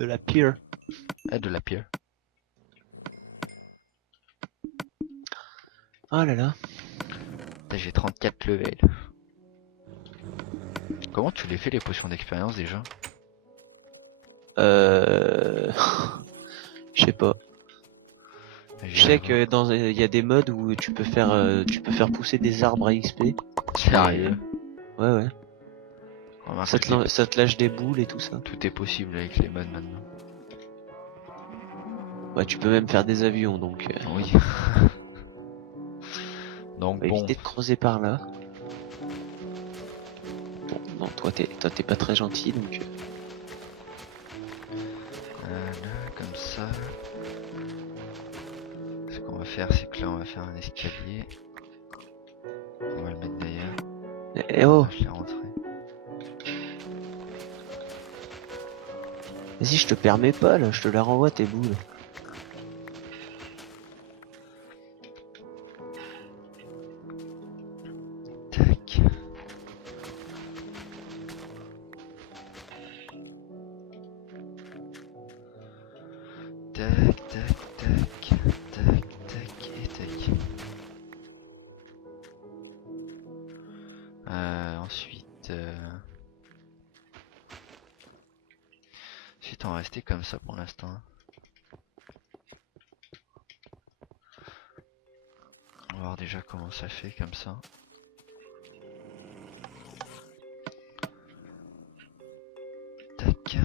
De la pire. De la pierre. Oh là là. J'ai 34 levels. Comment tu les fais les potions d'expérience déjà? Je sais pas. Je sais que il y a des modes où tu peux faire pousser des arbres à XP. Sérieux? Ouais ouais. Remarque Ça que ça te lâche des boules et tout ça. tout est possible avec les mods maintenant. Ouais, tu peux même faire des avions donc. Oui. Donc On va bon. éviter de creuser par là. Bon, non, toi t'es pas très gentil donc. Là, comme ça. Ce qu'on va faire, c'est que là, on va faire un escalier. On va le mettre d'ailleurs. Eh oh, Je l'ai rentré. vas-y, je te permets pas là, je te la renvoie tes boules. Tac. Tac, tac, tac, tac, tac et tac. Ensuite, on va rester comme ça pour l'instant. On va voir déjà comment ça fait comme ça. Tac.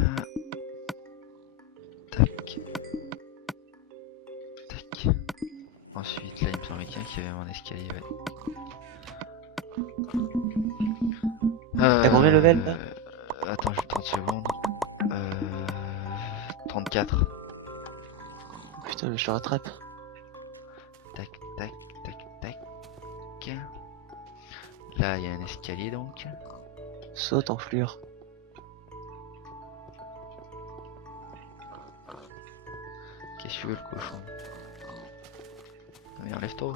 Tac. Tac. Ensuite, là, il me semblait qu'il y avait un escalier, ouais. T'as combien de level là? Attends, j'ai 30 secondes. 34. Putain, mais je te rattrape. Tac, tac, tac, tac. Là, il y a un escalier donc. Saute en flure. Qu'est-ce que tu veux, le cochon? Allez, enlève-toi.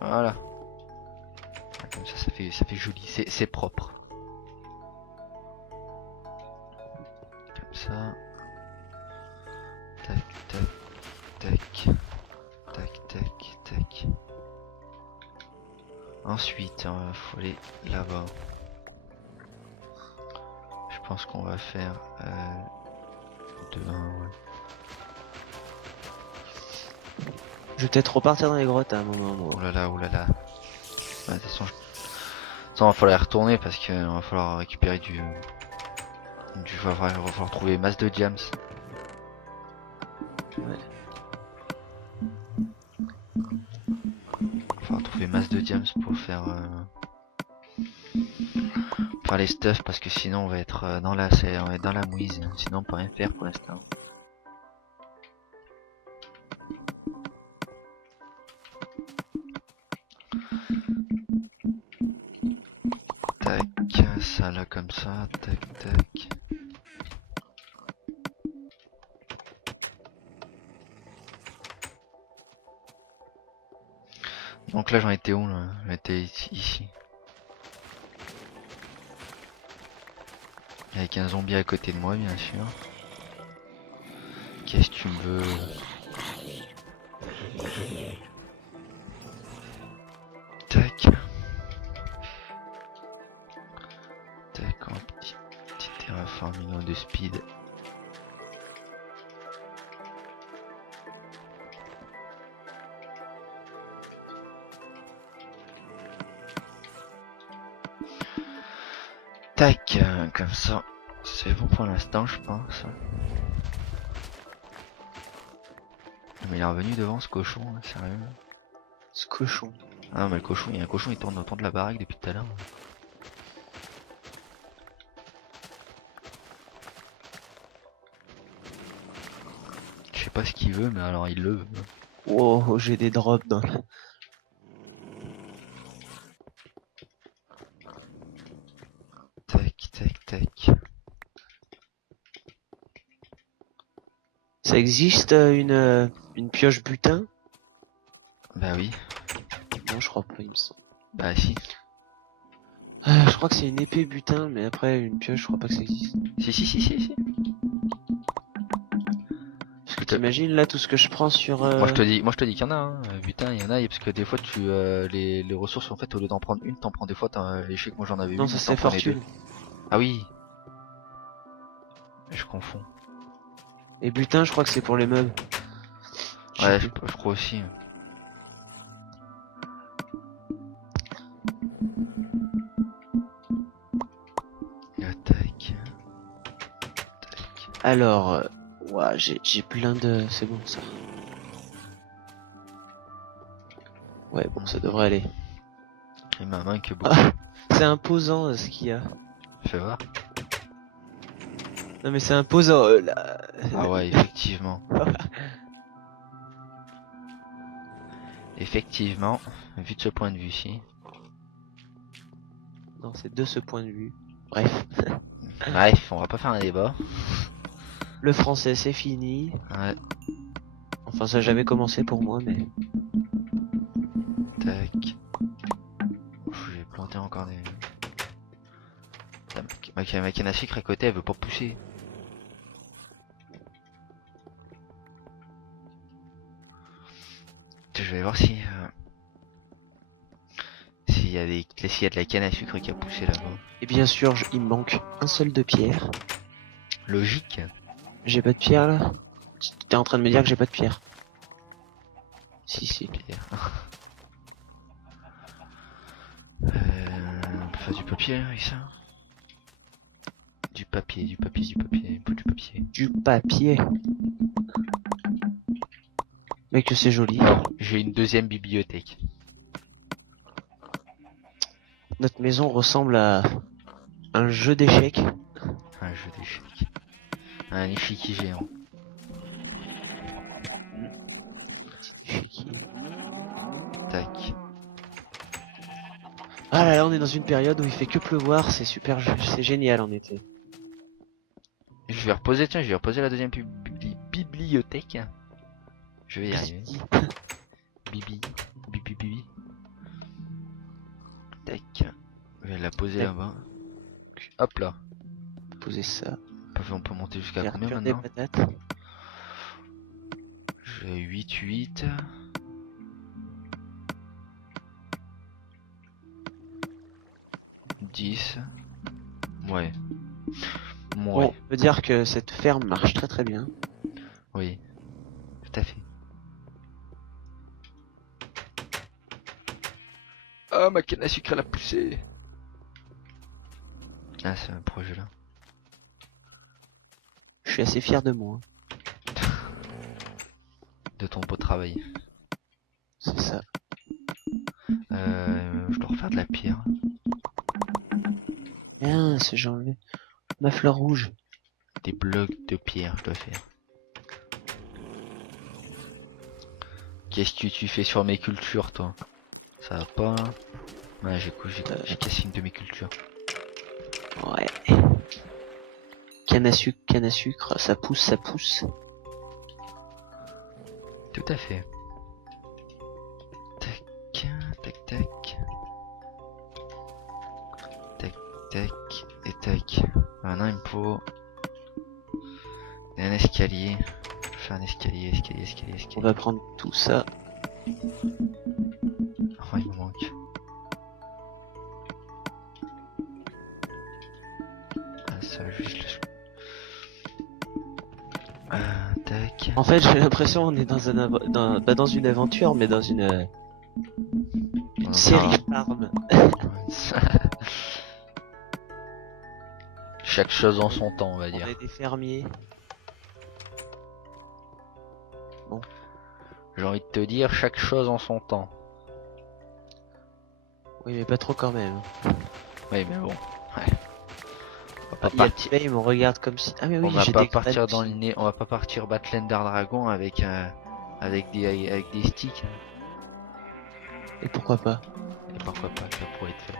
Voilà. Comme ça fait joli, c'est propre. Comme ça. Tac, tac, tac. Tac, tac, tac. Ensuite, faut aller là-bas. Je pense qu'on va faire 2, 1, ouais. Je vais peut-être repartir dans les grottes à un moment. Moi. Oulala, oulala. Ouais, de toute façon, ça va falloir y retourner parce qu'il va falloir récupérer du il va falloir trouver masse de diams. Ouais. Il va falloir trouver masse de diams pour faire les stuff parce que sinon on va être on va être dans la mouise. Sinon on peut rien faire pour l'instant. Tac, ça là comme ça, tac tac. Donc là j'en étais où là? J'en étais ici. Avec un zombie à côté de moi bien sûr. Qu'est-ce que tu me veux? Tac. Tac, un petit terraforming de speed. Tac, comme ça, c'est bon pour l'instant, je pense. Mais il est revenu devant ce cochon, hein, sérieux. Ce cochon. Ah, mais le cochon, il y a un cochon, il tourne autour de la baraque depuis tout à l'heure. Je sais pas ce qu'il veut, mais alors il le veut. Oh, j'ai des drops dans le... Tac, tac, tac. Ça existe une pioche butin? Bah oui. Non, je crois pas, il me semble. Bah si. Je crois crois que c'est une épée butin, mais après une pioche, je crois pas que ça existe. Si. Parce que t'imagines là tout ce que je prends sur. Moi je te dis qu'il y en a, hein. Putain, il y en a, parce que des fois les ressources en fait au lieu d'en prendre une, t'en prends des fois, les que moi j'en avais Non, une, ça t'en c'est prenais deux. fortune. Ah oui. Je confonds. Et butin, je crois que c'est pour les meubles. Ouais, je crois aussi. Attaque. Alors, ouah, j'ai plein de. C'est bon ça. Ouais, bon, ça devrait aller. Il m'en manque beaucoup. C'est imposant ce qu'il y a. Fais voir. Non mais c'est imposant là. Ah ouais, effectivement. Effectivement, vu de ce point de vue-ci. Non, c'est de ce point de vue. Bref. Bref, on va pas faire un débat. Le français c'est fini. Ouais, Enfin ça a jamais commencé pour moi mais. tac. J'ai planté encore des... Ma canne à sucre à côté, elle veut pas pousser. Je vais voir si... s'il y a de la canne à sucre qui a poussé là-bas. Et bien sûr, il me manque un seul de pierre. Logique. J'ai pas de pierre là. T'es en train de me dire que j'ai pas de pierre. Si. Pierre. On peut faire du papier avec ça. Du papier. Il faut du papier. Du papier. Mais que c'est joli. J'ai une deuxième bibliothèque. Notre maison ressemble à un jeu d'échecs. Un jeu d'échecs. Un échiquier géant. Échiquier. Tac. Ah là là, on est dans une période où il fait que pleuvoir, c'est super, c'est génial en été. Je vais reposer, tiens, je vais reposer la deuxième bibliothèque. Je vais y arriver. Bibi. Tac. Je vais la poser Tac. là-bas. Hop là. Poser ça. On peut monter jusqu'à Faire combien cuire des maintenant? patates. J'ai 8. 10. Ouais. Bon, on peut dire que cette ferme marche très très bien. Oui. Tout à fait. Ah, ma canne à sucre elle a poussé. Ah, c'est un projet là. Je suis assez fier de moi. De ton beau travail. C'est ça. Je dois refaire de la pierre. Ah, ce j'ai enlevé ma fleur rouge. Des blocs de pierre, je dois faire. Qu'est-ce que tu fais sur mes cultures, toi? Ça va pas? Ouais, j'ai cassé une de mes cultures. Ouais. Canne à sucre, ça pousse. Tout à fait. Tac, tac, tac. Tac, tac, et tac. Maintenant, il me faut un escalier. Je vais faire un escalier. On va prendre tout ça. Oh, il me manque. Ah, ça, juste le... tac. En fait, j'ai l'impression on est dans pas dans une aventure, mais dans une série farm. Chaque chose en son temps, on va On dire. est des fermiers. Bon. J'ai envie de te dire, chaque chose en son temps. Oui, mais pas trop quand même. Oui, mais bon. Ouais. Il me regarde comme si. Ah mais oui, On va j'ai pas des partir graines. dans le nez, on va pas partir battre l'Ender Dragon avec des sticks. Et pourquoi pas? Et pourquoi pas, ça pourrait être fait.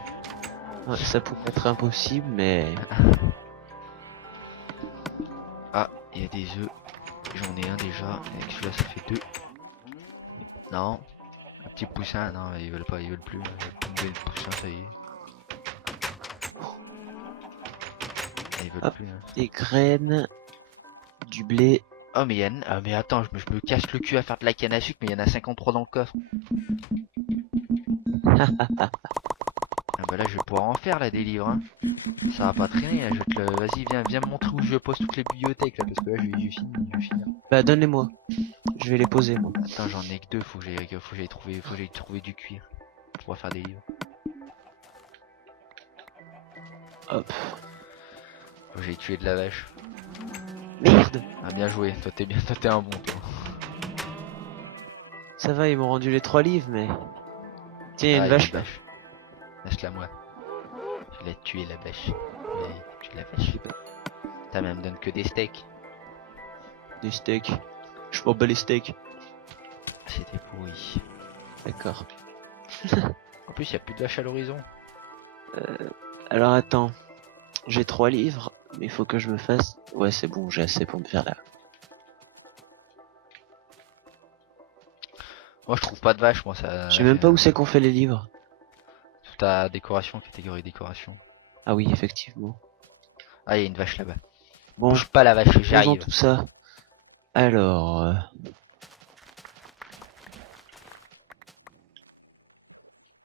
Ouais, ça pourrait être impossible, mais. Ah, il y a des œufs. J'en ai un déjà. Avec celui-là, ça fait 2. Non. Un petit poussin. Non, ils veulent pas, ils veulent plus. Le poussin, ça y est. ils veulent Hop. plus. Hein. Des graines, du blé. Oh mais ah, mais attends, je me casse le cul à faire de la canne à sucre, mais il y en a 53 dans le coffre. Ah bah là je vais pouvoir en faire là des livres. Hein. Ça va pas traîner là, Vas-y, viens me montrer où je pose toutes les bibliothèques là, parce que là je vais finir. Bah donne-les-moi. Je vais les poser moi. Attends, j'en ai que deux, faut que j'aille trouver du cuir pour pouvoir faire des livres. Hop. Faut que j'aille tuer de la vache. Merde. Ah bien joué, toi t'es un bon toi. Ça va, ils m'ont rendu les 3 livres, mais... Tiens, il y a Ah, une il y a vache là. Laisse-la moi. Je l'ai tué la vache. Ouais, tu la vache. T'as même donne que des steaks. Des steaks. Je m'en bats les steaks. C'était pourri. D'accord. En plus, y a plus de vaches à l'horizon. Alors attends. J'ai 3 livres, mais il faut que je me fasse... Ouais, c'est bon, j'ai assez pour me faire là. Moi, je trouve pas de vaches, moi ça. Je sais même pas où c'est qu'on fait les livres. Toute ta décoration, catégorie décoration. Ah oui, effectivement. Ah, y a une vache là-bas. Bon, Bouge pas la vache, faisons j'arrive. tout ça. Alors...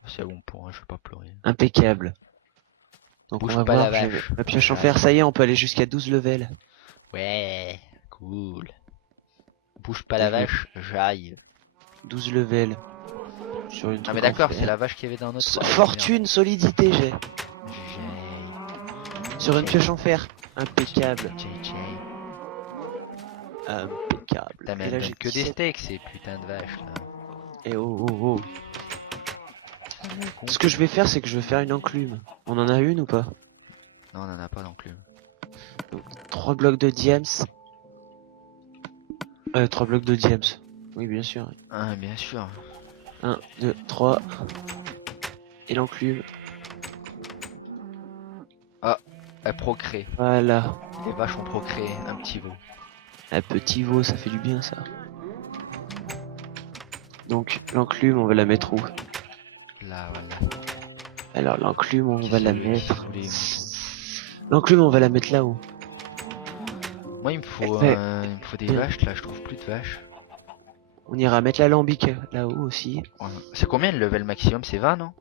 C'est bon pour moi, je vais pas pleurer. impeccable. Donc Bouge on va pas la voir, vache. ma pioche en fer, ça y est, on peut aller jusqu'à 12 levels. Ouais, cool. Bouge pas la vache, j'arrive. 12 levels. Sur une Ah truc mais en d'accord, fer. c'est la vache qui avait dans notre... Fortune, solidité, j'ai. J'ai... Sur une pioche en fer. Impeccable. J'ai... Impeccable. T'as Et même là donné j'ai que des 17. steaks, ces putains de vaches là. Et oh oh oh. Ce que je vais faire, c'est que je vais faire une enclume. On en a une ou pas? Non, on en a pas d'enclume. 3 blocs de diams. 3 blocs de diams. Oui, bien sûr. Ah, bien sûr. 1, 2, 3. Et l'enclume. Elle procrée. Voilà. Les vaches ont procréé un petit veau. Un petit veau, ça fait du bien ça. Donc l'enclume, on va la mettre où? Là, voilà. Alors l'enclume, on va la mettre. Vous voulez, L'enclume, on va la mettre là-haut. moi, il me faut des Bien. vaches là, je trouve plus de vaches. On ira mettre l'alambic là-haut aussi. Ouais. C'est combien le level maximum? C'est 20, non?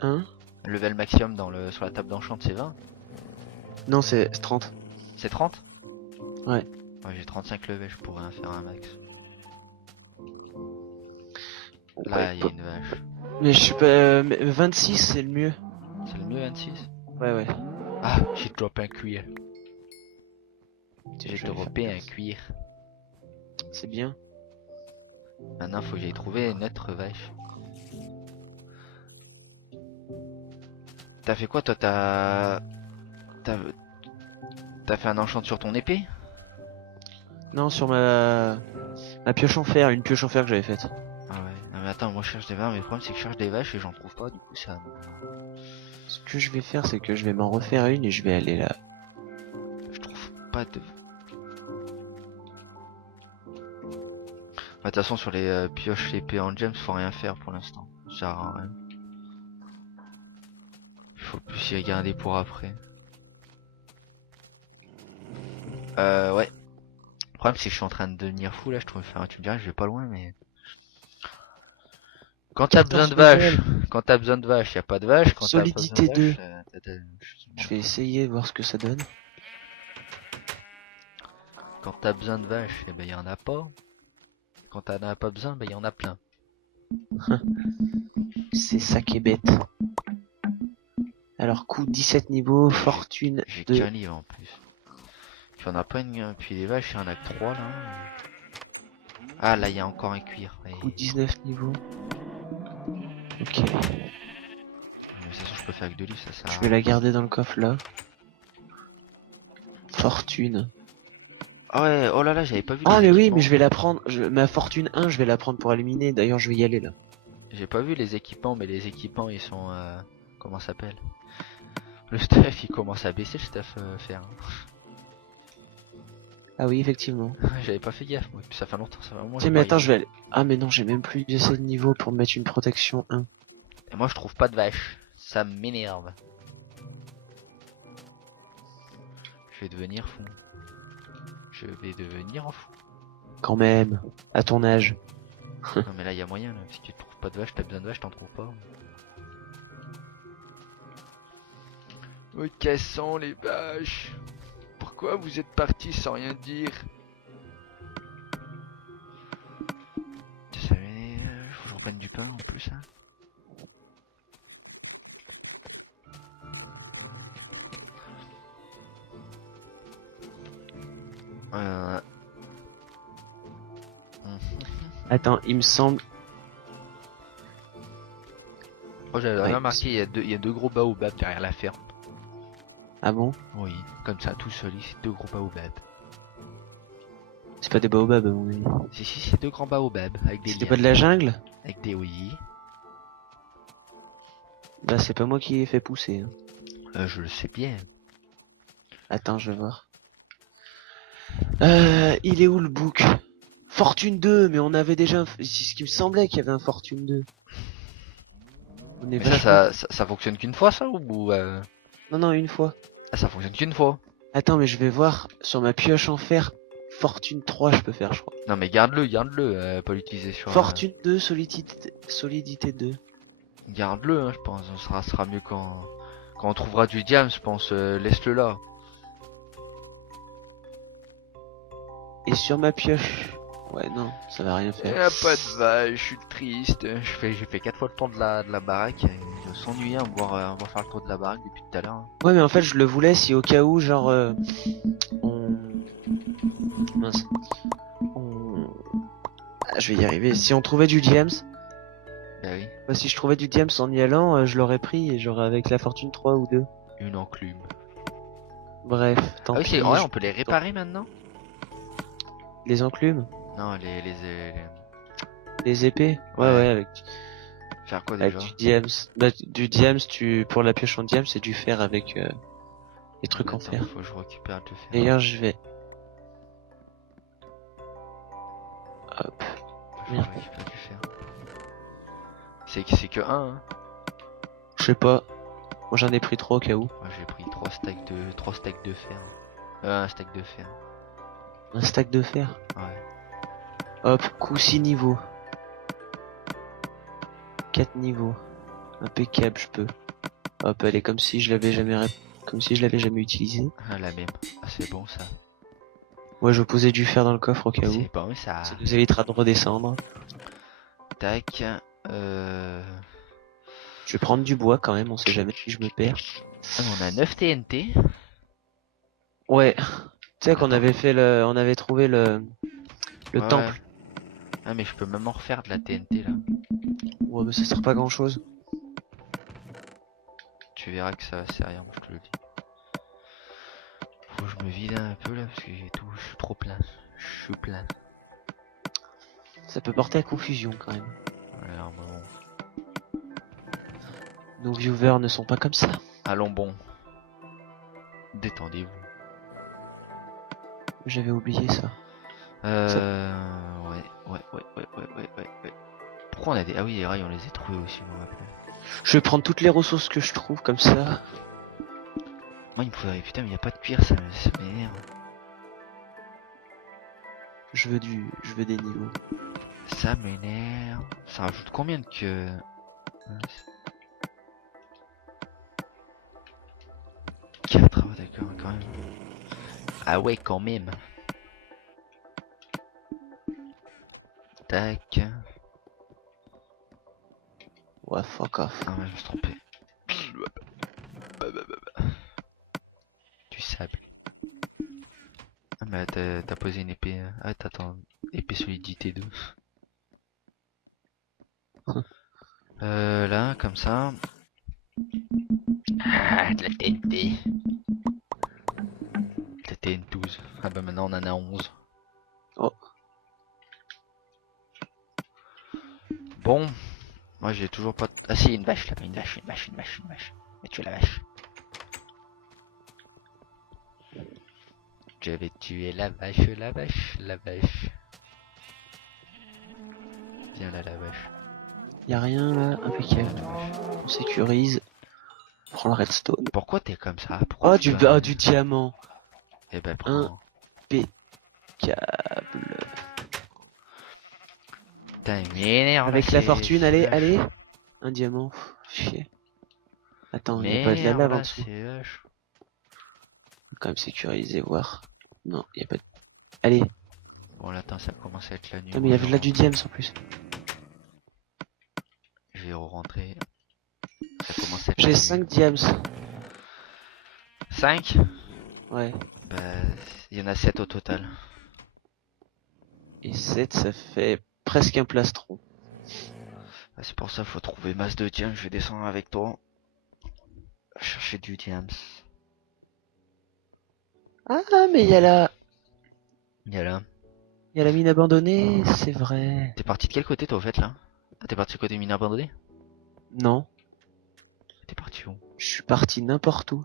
Hein? Le level maximum sur la table d'enchant, c'est 20? Non, c'est 30. C'est 30? Ouais. Ouais, j'ai 35 levels, je pourrais en faire un max. Là, il y a une vache. Mais je suis pas... 26, c'est le mieux. C'est le mieux, 26? Ouais. Ah, j'ai droppé un cuir. Je J'ai vais droppé faire un cuir. C'est bien. Maintenant, faut que j'aille trouver une autre vache. T'as fait quoi, toi? T'as fait un enchant sur ton épée? Non, sur ma pioche en fer, une pioche en fer que j'avais faite. Ah ouais. Non mais attends, moi je cherche des vaches, mais le problème c'est que je cherche des vaches et j'en trouve pas, du coup ça... Ce que je vais faire, c'est que je vais m'en refaire une et je vais aller là. Je trouve pas de... De toute façon, sur les pioches épées en gems, faut rien faire pour l'instant. Ça sert à rien. Il faut plus y regarder pour après. Ouais. Le problème, c'est que je suis en train de devenir fou là. Je trouve. Enfin, tu me diras, je vais pas loin, mais. Quand t'as besoin de vaches, y a pas de vaches. Quand Solidité t'as 2. besoin de vaches, Je vais essayer, voir ce que ça donne. quand t'as besoin de vaches, eh ben y en a pas. Quand t'en as pas besoin, ben y en a plein. C'est ça qui est bête. Alors, coût 17 niveaux, fortune J'ai 2. qu'un livre en plus. Puis on a pas une. Puis les vaches, il y en a que 3 là. Ah là, il y a encore un cuir. Ouais. Coût 19 niveaux. Ok. Mais c'est sûr, je peux faire avec 2 livres, ça sert à Je rien. vais la garder dans le coffre là. Fortune. Ah ouais, oh là là, j'avais pas vu. Ah les mais oui, équipements. mais je vais la prendre. Ma fortune 1, je vais la prendre pour éliminer. D'ailleurs, je vais y aller là. J'ai pas vu les équipements, mais les équipements ils sont. Comment ça s'appelle? Le stuff il commence à baisser, le stuff fer. Ah oui, effectivement. J'avais pas fait gaffe, moi. Puis ça fait longtemps, ça va moins. Tiens, mais attends, je vais aller. Ah mais non, j'ai même plus de 7 niveaux pour mettre une protection 1. Et moi je trouve pas de vache. Ça m'énerve. vais devenir fou. Je vais devenir fou. Quand même, à ton âge. Non mais là il y a moyen là. Si tu trouves pas de vache, t'as besoin de vache, t'en trouves pas. Où quelles sont les vaches? Pourquoi vous êtes partis sans rien dire? Ça faut que je reprenne du pain en plus hein. Attends, il me semble... Oh j'avais Ouais, remarqué, il y a deux gros baobabs derrière la ferme. Ah bon? Oui, comme ça, tout seul, ici, deux gros baobabs. C'est pas des baobabs à mon avis. Si, c'est deux grands baobabs, avec des C'était liens. pas de la jungle? Avec des oui. Bah c'est pas moi qui les fait pousser. Hein. Je le sais bien. Attends, je vais voir. Il est où le book? Fortune 2, mais on avait déjà un... C'est ce qui me semblait qu'il y avait un Fortune 2. On est Mais vachement... ça fonctionne qu'une fois, ça, ou Non, non, une fois. Ah, ça fonctionne qu'une fois. Attends, mais je vais voir sur ma pioche en fer. Fortune 3, je peux faire, je crois. Non, mais garde-le, pas l'utiliser sur... Fortune 2, solidité 2. Garde-le, hein, je pense, sera mieux quand on trouvera du diamant, je pense, laisse-le là. Et sur ma pioche... Ouais, non, ça va rien Il y faire. a pas de vache, je suis triste. J'ai fait 4 fois le tour de la baraque. Je s'ennuie à voir faire le tour de la baraque depuis tout à l'heure. Hein. Ouais, mais en fait, je le voulais si au cas où, genre, on... Mince. Ah, je vais y arriver. Si on trouvait du James, Bah oui, bah, si je trouvais du James en y allant, je l'aurais pris et j'aurais avec la fortune 3 ou 2. une enclume. Bref, tant Ah oui, pis. c'est vrai, on peut les réparer maintenant? Les enclumes? Non, Les épées? Ouais, Ouais. ouais, avec Faire quoi du déjà? Diams. Bah, du Diams, pour la pioche en Diams, c'est du fer avec les trucs en Attends, fer. faut que je récupère le fer. D'ailleurs, je vais... Hop. Je merde. récupère du fer. C'est que un, hein. Je sais pas. Moi, j'en ai pris 3 au cas où. Moi j'ai pris 3 stacks de fer. Un stack de fer. Un stack de fer. Ouais. Hop, coup 6 niveaux. 4 niveaux. Impeccable, je peux. Hop, elle est comme si je l'avais jamais utilisé. Ah, la même. Ah, c'est bon ça. Ouais, je posais du fer dans le coffre au cas où. C'est bon ça. Ça nous évitera de redescendre. Tac. Je vais prendre du bois quand même, on sait jamais si je me perds. Ah, on a 9 TNT. Ouais. Tu sais qu'on avait fait on avait trouvé le Ouais, temple. ouais. Ah, mais je peux même en refaire de la TNT là. Ouais, mais ça sert pas à grand chose. Tu verras que ça va servir, moi je te le dis. Faut que je me vide un peu là parce que j'ai tout. Je suis trop plein. Je suis plein. Ça peut porter à confusion quand même. Alors bon. Nos viewers ne sont pas comme ça. Allons bon. Détendez-vous. J'avais oublié ça. Ouais. Pourquoi on a des... Ah oui, les rails, on les a trouvés aussi, je me rappelle. Je vais prendre toutes les ressources que je trouve comme ça. Moi, il me faudrait... Putain, mais y a pas de cuir, ça m'énerve. Je veux des niveaux. Ça m'énerve. Ça rajoute combien de queues? 4, ah ouais, d'accord, quand même. Ah ouais, quand même. Tac. Ouais, fuck off. Ah ouais, je me suis trompé. Du sable. Ah mais t'as posé une épée... Ah t'attends, épée solidité 2. Là, comme ça. Ah, de la TNT. De la TN12. Ah bah maintenant on en a 11. Oh. Bon. Moi j'ai toujours pas... Ah si, une vache là-bas, une vache. Et tu es la vache. Je vais tuer la vache. Viens là la vache. Y a rien là, impeccable. On sécurise. On prend le redstone. Pourquoi t'es comme ça? Pourquoi Oh, du diamant. Eh ben prends. Câble. Putain, il m'énerve là, Avec la fortune, allez, vache. allez. Un diamant. Pff, chier. Attends, il n'y a pas de la M'énerve lave en là, dessous. c'est vache. Faut quand même sécuriser, voir. Non, il n'y a pas de... Allez. Bon là, attends, ça commence à être la nuit. Attends, mais il y avait là du diams en plus. Je vais rentrer. Ça commence à être la J'ai nuit. 5 diams. 5. Ouais. Bah, il y en a 7 au total. Et 7, ça fait presque un plastron. Bah, c'est pour ça, faut trouver masse de diams. Je vais descendre avec toi. Chercher du diams. Ah, mais il y a Il y a là. la mine abandonnée, c'est vrai. T'es parti de quel côté toi au fait là? Ah, t'es parti côté mine abandonné? Non, T'es parti où? je suis parti n'importe où.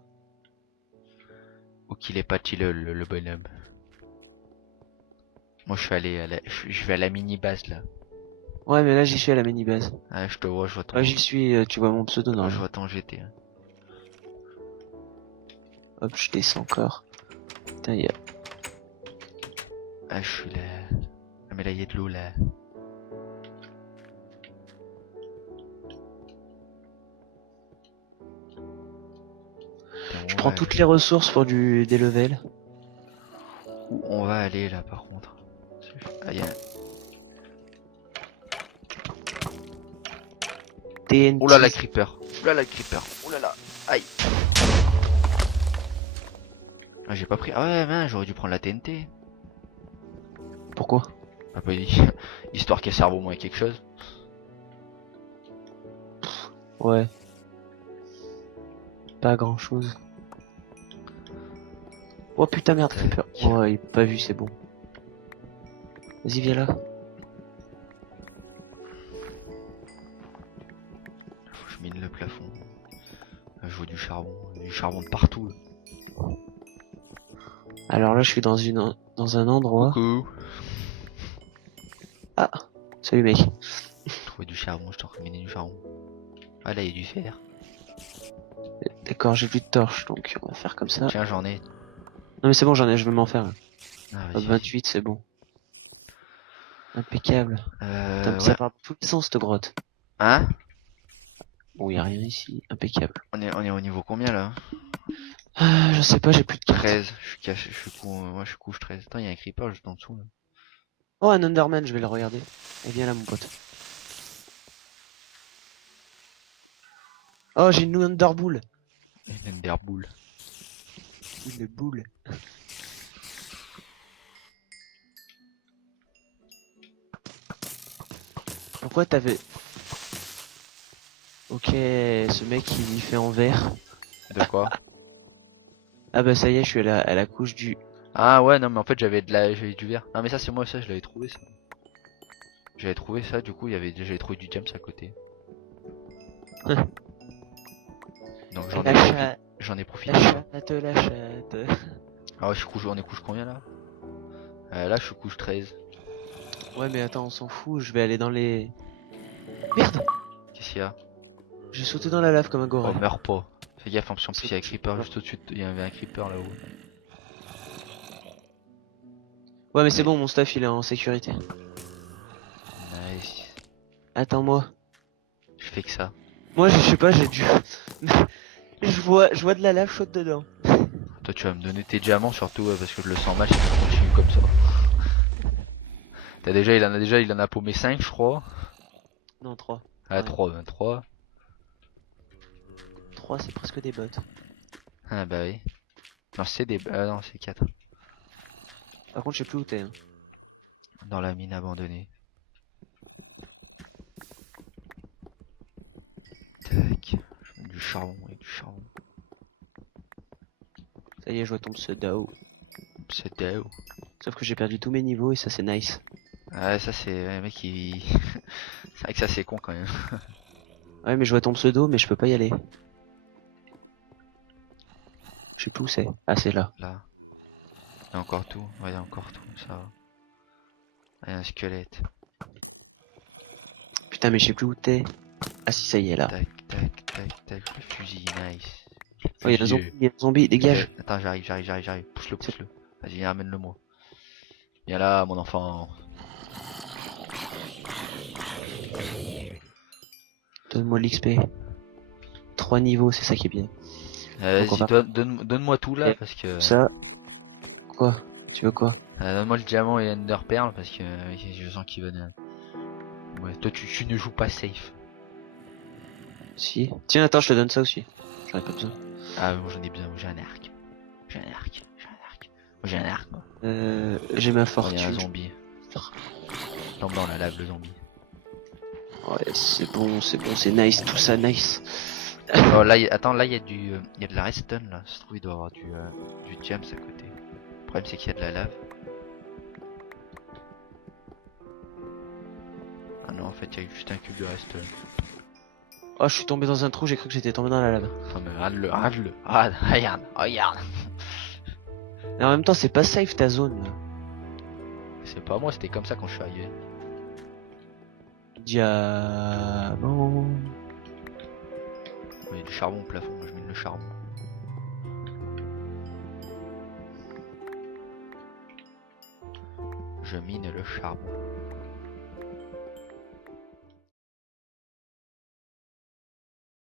Où qu'il est parti le bonhomme? Moi je suis allé à la... je vais à la mini base là. Ouais, mais là j'y suis à la mini base. Ah, je te vois, je vois ton... Ouais, j'y suis, tu vois mon pseudo Ouais, je normalement. vois ton GT. Hein. Hop, je descends encore. Putain, il y a... Ah, je suis là. Ah, mais là, il y a de l'eau là. Putain, Je où on prends va toutes aller? les ressources pour des levels. Où on va aller là par contre? Ah, y a... TNT. Oh là la creeper. Oh là la creeper. Oh là là. Aïe. Ah, j'ai pas pris. Ah ouais, mince, j'aurais dû prendre la TNT. Pourquoi? Ah, bah, histoire qu'elle serve au moins à quelque chose. Ouais. Pas grand chose. Oh putain, merde, Tac. creeper. Oh, il m'a pas vu, c'est bon. Vas-y, viens là. Faut que je mine le plafond. Là, je vois du charbon de partout. Là. Alors là, je suis dans un endroit. Coucou. Ah, salut mec. Je vois du charbon, je t'en train de miner du charbon. Ah là, il y a du fer. D'accord, j'ai plus de torches, donc on va faire comme ça. Tiens, j'en ai. Non mais c'est bon, j'en ai, je vais m'en faire. Là. Ah, Hop, vas-y, vas-y. 28, c'est bon. Impeccable. Putain, mais ça Ouais. part dans tous les sens, cette grotte. Hein? Bon, y a rien ici. Impeccable. On est au niveau combien là? Ah, je sais pas, j'ai plus de cartes. 13. Je suis caché, moi je suis couche 13. Attends, il y a un creeper juste en dessous là. Oh, un Enderman, je vais le regarder. Eh bien là, mon pote. Oh, j'ai une Enderboule. Une enderboule. Une boule. Pourquoi t'avais... Ok, ce mec il fait en vert. De quoi? Ah bah ça y est, je suis à la couche du... Ah ouais, non mais en fait j'avais du verre. Non mais ça c'est moi, ça je l'avais trouvé ça. J'avais trouvé ça, du coup j'avais trouvé du gems à côté. Donc j'en ai profité. La chatte, la chatte. Ah ouais, on est couche combien là? Là je suis couche 13. Ouais mais attends, on s'en fout, je vais aller dans les... Merde! Qu'est-ce qu'il y a? J'ai sauté dans la lave comme un Oh, gorille. meurs pas. Fais gaffe, en plus il y a un creeper Non. juste au-dessus. Il y avait un creeper là-haut. Ouais mais c'est bon, mon stuff il est en sécurité. Nice. Attends-moi. Je fais que ça. Moi je sais pas, j'ai dû... je vois de la lave chaude dedans. Toi tu vas me donner tes diamants surtout parce que je le sens mal si tu continues comme ça. Il en a paumé 5 je crois. Non, 3. Ah Ouais. 3, 23. 3 c'est presque des bots. Ah bah oui. Non c'est des... Ah non c'est 4. Par contre je sais plus où t'es. Hein. Dans la mine abandonnée. Tac. Je mets du charbon et du charbon. Ça y est, je vois ton pseudo. C'est déo. Sauf que j'ai perdu tous mes niveaux et ça c'est nice. Ah ça c'est... Ouais, mec il... c'est vrai que ça c'est con quand même. Ouais mais je vois ton pseudo mais je peux pas y aller. Je sais plus où c'est. Ah c'est là. Là. Il y a encore tout. Ouais il y a encore tout. Ça va. Ah, il y a un squelette. Putain mais je sais plus où t'es. Ah si ça y est là. Tac tac tac tac. Le fusil nice. Oh, il y a un zombie, il y a un zombie, dégage. Attends, j'arrive. Pousse-le. Vas-y, viens, amène-le moi. Viens là, mon enfant. Donne-moi l'XP. 3 niveaux, c'est ça qui est bien. Donc, on Vas-y, va donne-moi tout là, faire parce que... ça. Quoi? Tu veux quoi? donne-moi le diamant et l'ender pearl, parce que je sens qu'il va... Ouais, toi, tu ne joues pas safe. Si. Tiens, attends, je te donne ça aussi. J'en ai pas besoin. Ah, moi j'en ai besoin, moi j'ai un arc. Moi j'ai un arc, moi. J'ai ma Oh, il y a un fortune. zombie. Tombe dans la lave, le zombie. Ouais, c'est bon, c'est nice, tout ça nice. Oh, là, attends, là, il y a il y a de la redstone, là. Ça se trouve, il doit y avoir du gems à côté. Le problème, c'est qu'il y a de la lave. Ah non, en fait, il y a juste un cube de redstone. Oh, je suis tombé dans un trou, j'ai cru que j'étais tombé dans la lave. Non, mais regarde-le. Regarde. Et en même temps, c'est pas safe ta zone. Là. C'est pas moi, c'était comme ça quand je suis arrivé. Diamant. Il y a du charbon au plafond, moi je mine le charbon. Je mine le charbon.